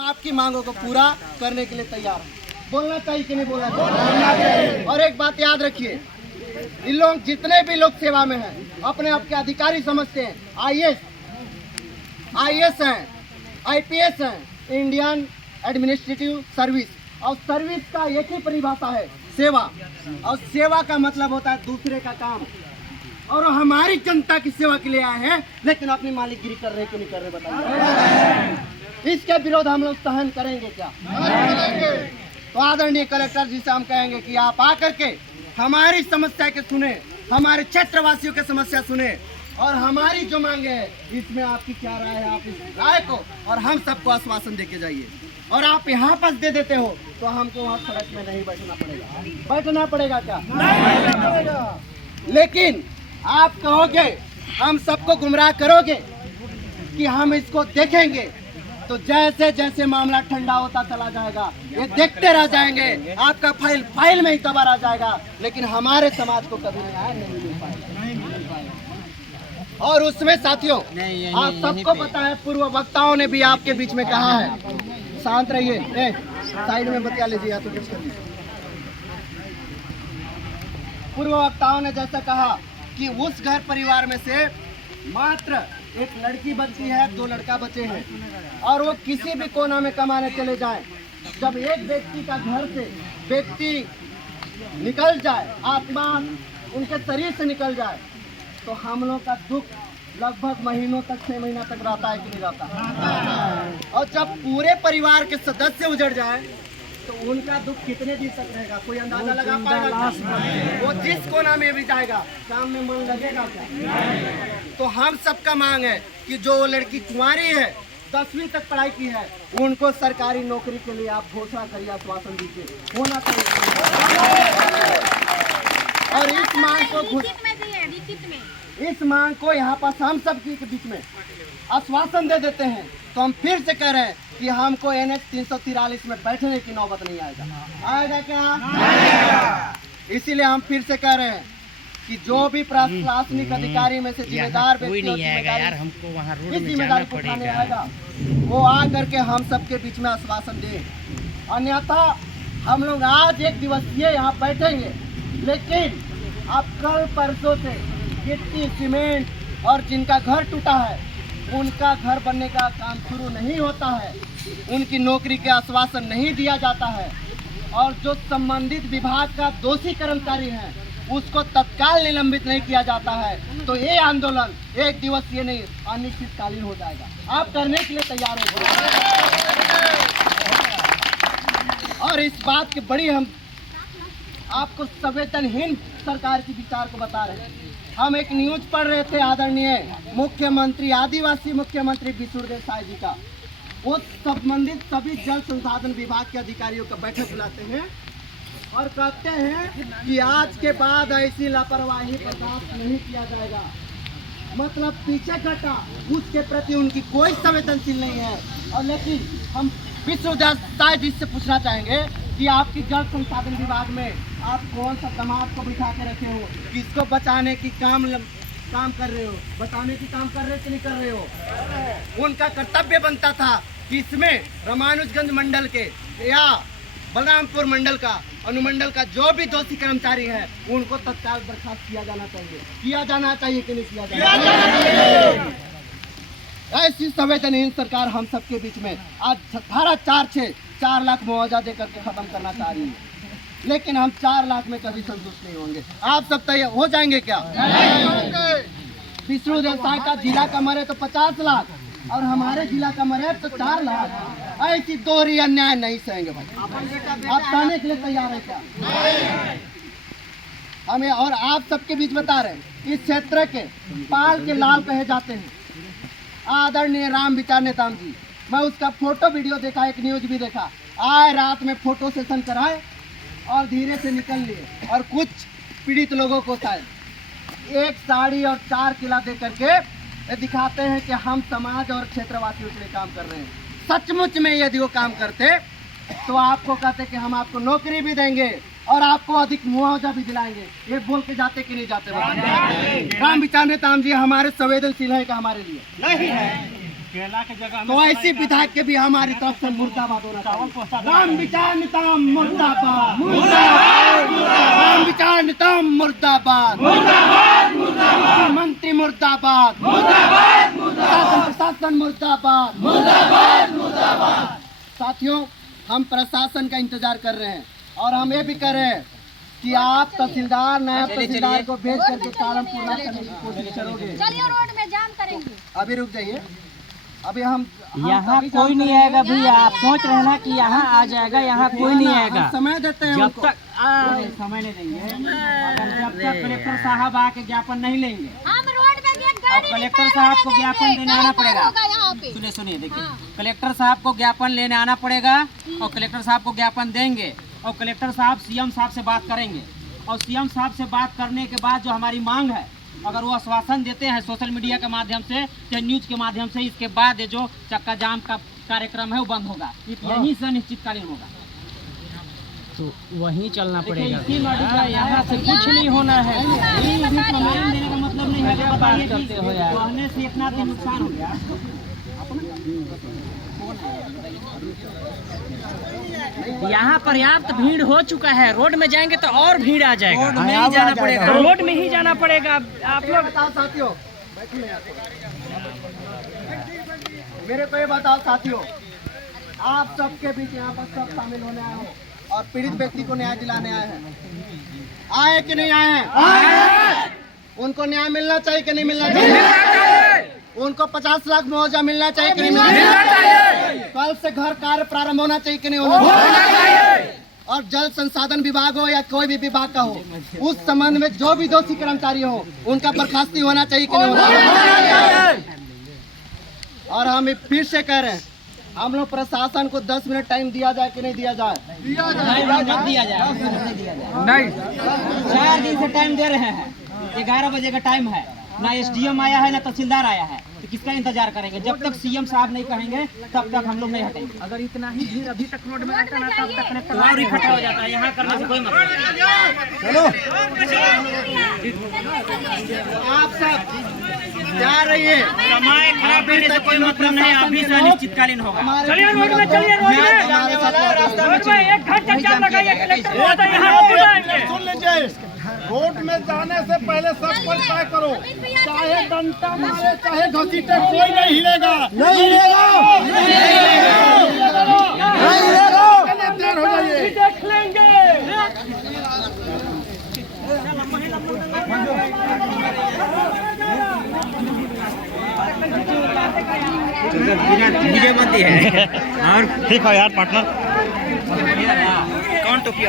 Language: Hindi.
आपकी मांगों को पूरा करने के लिए तैयार हैं। बोलना चाहिए कि नहीं बोलना चाहिए? और एक बात याद रखिए, इन लोग जितने भी लोग सेवा में हैं अपने आप के अधिकारी समझते हैं। आईएएस हैं, आईपीएस हैं, इंडियन एडमिनिस्ट्रेटिव सर्विस। और सर्विस का एक ही परिभाषा है, सेवा। और सेवा का मतलब होता है दूसरे का काम। और हमारी जनता की सेवा के लिए आए हैं, लेकिन अपनी मालिकगिरी कर रहे कि नहीं कर रहे बताइए। इसके विरोध हम लोग सहन करेंगे क्या? तो आदरणीय कलेक्टर जी से हम कहेंगे कि आप आकर के हमारी समस्या के सुने, हमारे क्षेत्रवासियों की समस्या सुने, और हमारी जो मांगे है इसमें आपकी क्या राय है, आप इस राय को और हम सबको आश्वासन देके जाइए। और आप यहाँ पास दे देते हो तो हमको वहाँ सड़क में नहीं बैठना पड़ेगा। बैठना पड़ेगा क्या? नहीं पड़ेगा। लेकिन आप कहोगे, हम सबको गुमराह करोगे कि हम इसको देखेंगे, तो जैसे जैसे मामला ठंडा होता चला जाएगा, ये देखते रह जाएंगे। आपका फाइल में ही कबार आ जाएगा, लेकिन हमारे समाज को कभी न्याय नहीं मिल पाएगा। और उसमें साथियों, आप सबको पता है, पूर्व वक्ताओं ने भी आपके बीच में कहा है, शांत रहिए, साइड में बतिया लीजिए, तो कुछ कर लीजिए। पूर्व वक्ताओं ने जैसा कहा कि उस घर परिवार में से मात्र एक लड़की बची है, 2 लड़का बचे हैं, और वो किसी भी कोना में कमाने चले जाएं। जब एक व्यक्ति का घर से व्यक्ति निकल जाए, आत्मा उनके शरीर से निकल जाए, तो हम लोग का दुख लगभग महीनों तक, 6 महीना तक रहता है कि नहीं रहता? और जब पूरे परिवार के सदस्य उजड़ जाए तो उनका दुख कितने दिन तक रहेगा? कोई अंदाजा लगा पाएगा? वो जिस कोना में भी जाएगा, काम में मन लगेगा क्या? तो हम सबका मांग है कि जो लड़की कुंवारी है, 10वीं तक पढ़ाई की है, उनको सरकारी नौकरी के लिए आप घोषणा करिए, आश्वासन दीजिए, होना चाहिए। और इस मांग को यहाँ पर हम सब के बीच में आश्वासन दे देते हैं, तो हम फिर से कह रहे हैं कि हमको NH 343 में बैठने की नौबत नहीं आएगा क्या? इसीलिए हम फिर से कह रहे हैं कि जो भी प्रशासनिक अधिकारी में से जिम्मेदार व्यक्ति इस जिम्मेदारी को उठाने आएगा, वो आ करके हम सबके बीच में आश्वासन दे। अन्यथा हम लोग आज एक दिवसीय यहाँ बैठेंगे, लेकिन अब कल परसों से गिट्टी, सीमेंट और जिनका घर टूटा है उनका घर बनने का काम शुरू नहीं होता है, उनकी नौकरी के आश्वासन नहीं दिया जाता है, और जो संबंधित विभाग का दोषी कर्मचारी है उसको तत्काल निलंबित नहीं किया जाता है, तो ये आंदोलन एक दिवसीय नहीं, अनिश्चितकालीन हो जाएगा। आप करने के लिए तैयार हो? और इस बात की बड़ी हम आपको संवेदनहीन सरकार की विचार को बता रहे हैं। हम एक न्यूज पढ़ रहे थे, आदरणीय मुख्यमंत्री, आदिवासी मुख्यमंत्री विष्णुदेव साय जी का, वो संबंधित सभी जल संसाधन विभाग के अधिकारियों का बैठक बुलाते हैं और कहते हैं कि आज के बाद ऐसी लापरवाही बर्दाश्त नहीं किया जाएगा। मतलब पीछे घटा, उसके प्रति उनकी कोई संवेदनशील नहीं है। और लेकिन हम विष्णुदेव साय जी से पूछना चाहेंगे कि आपकी जल संसाधन विभाग में आप कौन सा दामाद को बिठा के रखे हो, किसको बचाने की काम कर रहे हो, बताने की काम कर रहे हो कि नहीं कर रहे हो? उनका कर्तव्य बनता था कि इसमें रामानुजगंज मंडल के या बलरामपुर मंडल का, अनुमंडल का जो भी दोषी कर्मचारी है उनको तत्काल बर्खास्त किया जाना चाहिए कि नहीं किया जाना? ऐसी संवेदनहीन सरकार हम सबके बीच में आज धारा 4(6) 4 लाख मुआवजा देकर के खत्म करना चाह रही है, लेकिन हम 4 लाख में कभी संतुष्ट नहीं होंगे। आप सब तैयार हो जाएंगे क्या? विष्णुदेव साय का जिला का मरे तो 50 लाख और हमारे जिला का मरे तो 4 लाख। ऐसी दोहरी अन्याय नहीं सहेंगे भाई। आप सहने के लिए तैयार है क्या? हमें और आप सबके बीच बता रहे हैं, इस क्षेत्र के पाल के लाल कहे जाते हैं आदरणीय राम विचार नेताम जी। मैं उसका फोटो वीडियो देखा, एक न्यूज भी देखा, आए रात में फोटो सेशन कराए और धीरे से निकल लिए, और कुछ पीड़ित लोगों को शायद 1 साड़ी और 4 किला दे करके दिखाते हैं कि हम समाज और क्षेत्रवासियों के लिए काम कर रहे हैं। सचमुच में यदि वो काम करते तो आपको कहते कि हम आपको नौकरी भी देंगे और आपको अधिक मुआवजा भी दिलाएंगे। ये बोल के जाते कि नहीं जाते? राम विचार नेताम जी हमारे संवेदनशील है कि हमारे लिए नहीं है? केला के जगह तो ऐसी विधायक के भी हमारी तरफ से मुर्दाबाद होना चाहिए। राम विचार नितम मुर्दाबाद, राम विचार नितम मुर्दाबाद, मंत्री मुर्दाबाद, शासन प्रशासन मुर्दाबाद। साथियों, हम प्रशासन का इंतजार कर रहे हैं और हम ये भी कर रहे हैं कि आप तहसीलदार नायब तहसीलदार को भेज करके काम पूरा करने की कोशिश करोगे। चलिए रोड में जाम करेंगे। अभी रुक जाइए, अभी हम यहाँ कोई नहीं आएगा भैया। आप सोच रहे हैं ना कि यहाँ आ जाएगा, यहाँ कोई नहीं आएगा। हम समय देते हैं जब उनको। तक समय नहीं देंगे, अगर जब तक कलेक्टर साहब आके ज्ञापन नहीं लेंगे। हम रोड में एक गाड़ी अब कलेक्टर साहब को ज्ञापन देने आना पड़ेगा। यहाँ पे सुनिए सुनिए, देखिए, कलेक्टर साहब को ज्ञापन लेने आना पड़ेगा और कलेक्टर साहब को ज्ञापन देंगे और कलेक्टर साहब सीएम साहब से बात करेंगे और सीएम साहब से बात करने के बाद जो हमारी मांग है, अगर वो आश्वासन देते हैं सोशल मीडिया के माध्यम से या न्यूज के माध्यम से, इसके बाद ये जो चक्का जाम का कार्यक्रम है वो बंद होगा। यहीं से अनिश्चितकालीन होगा, तो वहीं चलना पड़ेगा। यहाँ से कुछ नहीं होना है। देने का मतलब नहीं है कि बात करते हो यार, कहने से इतना तो नुकसान हो गया। यहाँ पर्याप्त भीड़ हो चुका है, रोड में जाएंगे तो और भीड़ आ जाएगा। रोड में ही जाना पड़ेगा, रोड में ही जाना पड़ेगा। आप लोग बताओ साथियों, मेरे को ये बताओ साथियों, आप सबके बीच यहाँ पर सब शामिल होने आए हो और पीड़ित व्यक्ति को न्याय दिलाने आए हैं। आए कि नहीं आए हैं? उनको न्याय मिलना चाहिए कि नहीं मिलना चाहिए? उनको 50 लाख मुआवजा मिलना चाहिए कि नहीं मिलना चाहिए? कल से घर कार्य प्रारंभ होना चाहिए कि नहीं होना चाहिए? और जल संसाधन विभाग हो या कोई भी विभाग का हो, उस संबंध में जो भी दोषी कर्मचारी हो उनका बर्खास्ती होना चाहिए कि नहीं होना चाहिए? और हम फिर से कह रहे हैं, हम लोग प्रशासन को 10 मिनट टाइम दिया जाए कि नहीं दिया जाए? नहीं दिया जाए, नहीं। 4 दिन से टाइम दे रहे हैं, 11 बजे का टाइम है, ना एसडीएम आया है ना तहसीलदार आया है, तो किसका इंतजार करेंगे? जब तक सीएम साहब नहीं कहेंगे तब तक हम लोग नहीं हटेंगे। अगर इतना ही भीड़ अभी तक रोड में रहता ना, तब तक कलेक्टर और इकट्ठा हो जाता है। यहाँ करने से कोई मतलब नहीं। चलो, आप सब जा रही है, समय खराब करने से कोई मतलब नहीं, अभी से अनिश्चितकालीन होगा। चलिए रोड में, चलिए रोड में, 1 घंटा जाम लगाइए, कलेक्टर को आता है, यहाँ बुलाएंगे। सुन लीजिए, रोड में जाने से पहले सब कुछ तय करो, चाहे डंडा मारे चाहे घसीटे, कोई नहीं हिलेगा, नहीं हिलेगा, देर हो जाइए। देख लेंगे। वीडियो बनती है और ठीक है यार पार्टनर। कौन टोपी